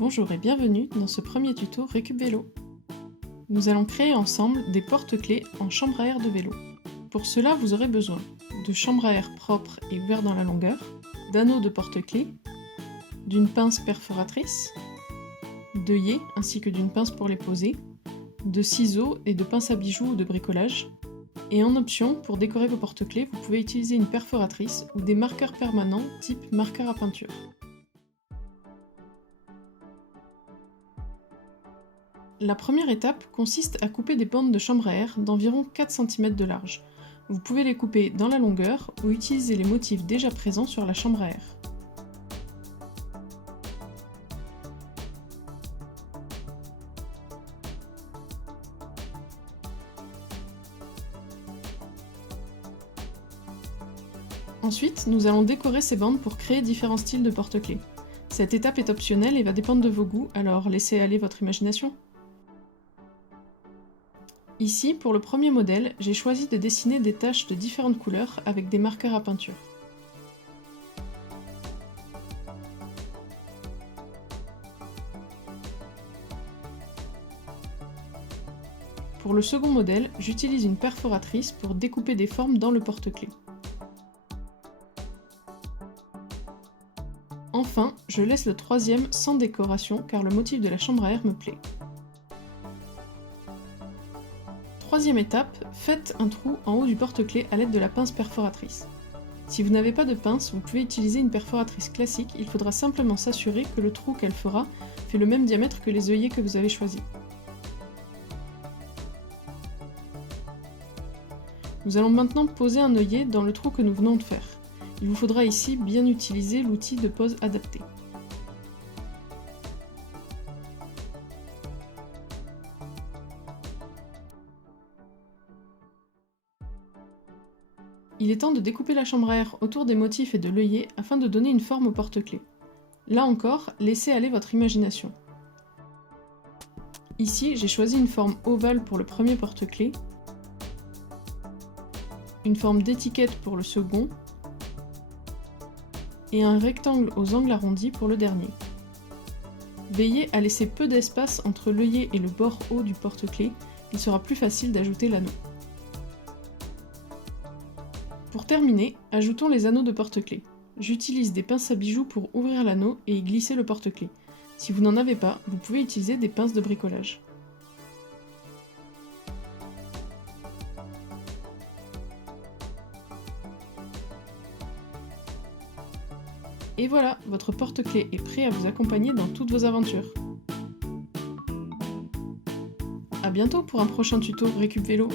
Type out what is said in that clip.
Bonjour et bienvenue dans ce premier tuto Récup Vélo. Nous allons créer ensemble des porte-clés en chambre à air de vélo. Pour cela, vous aurez besoin de chambre à air propre et ouvert dans la longueur, d'anneaux de porte-clés, d'une pince perforatrice, d'œillets ainsi que d'une pince pour les poser, de ciseaux et de pinces à bijoux ou de bricolage. Et en option, pour décorer vos porte-clés, vous pouvez utiliser une perforatrice ou des marqueurs permanents type marqueur à peinture. La première étape consiste à couper des bandes de chambre à air d'environ 4 cm de large. Vous pouvez les couper dans la longueur ou utiliser les motifs déjà présents sur la chambre à air. Ensuite, nous allons décorer ces bandes pour créer différents styles de porte-clés. Cette étape est optionnelle et va dépendre de vos goûts, alors laissez aller votre imagination. Ici, pour le premier modèle, j'ai choisi de dessiner des taches de différentes couleurs avec des marqueurs à peinture. Pour le second modèle, j'utilise une perforatrice pour découper des formes dans le porte-clés. Enfin, je laisse le troisième sans décoration car le motif de la chambre à air me plaît. Troisième étape, faites un trou en haut du porte-clés à l'aide de la pince perforatrice. Si vous n'avez pas de pince, vous pouvez utiliser une perforatrice classique, il faudra simplement s'assurer que le trou qu'elle fera fait le même diamètre que les œillets que vous avez choisis. Nous allons maintenant poser un œillet dans le trou que nous venons de faire. Il vous faudra ici bien utiliser l'outil de pose adapté. Il est temps de découper la chambre à air autour des motifs et de l'œillet afin de donner une forme au porte-clés. Là encore, laissez aller votre imagination. Ici, j'ai choisi une forme ovale pour le premier porte-clés, une forme d'étiquette pour le second, et un rectangle aux angles arrondis pour le dernier. Veillez à laisser peu d'espace entre l'œillet et le bord haut du porte-clés, il sera plus facile d'ajouter l'anneau. Pour terminer, ajoutons les anneaux de porte-clés. J'utilise des pinces à bijoux pour ouvrir l'anneau et y glisser le porte-clés. Si vous n'en avez pas, vous pouvez utiliser des pinces de bricolage. Et voilà, votre porte-clés est prêt à vous accompagner dans toutes vos aventures. A bientôt pour un prochain tuto Récup Vélo.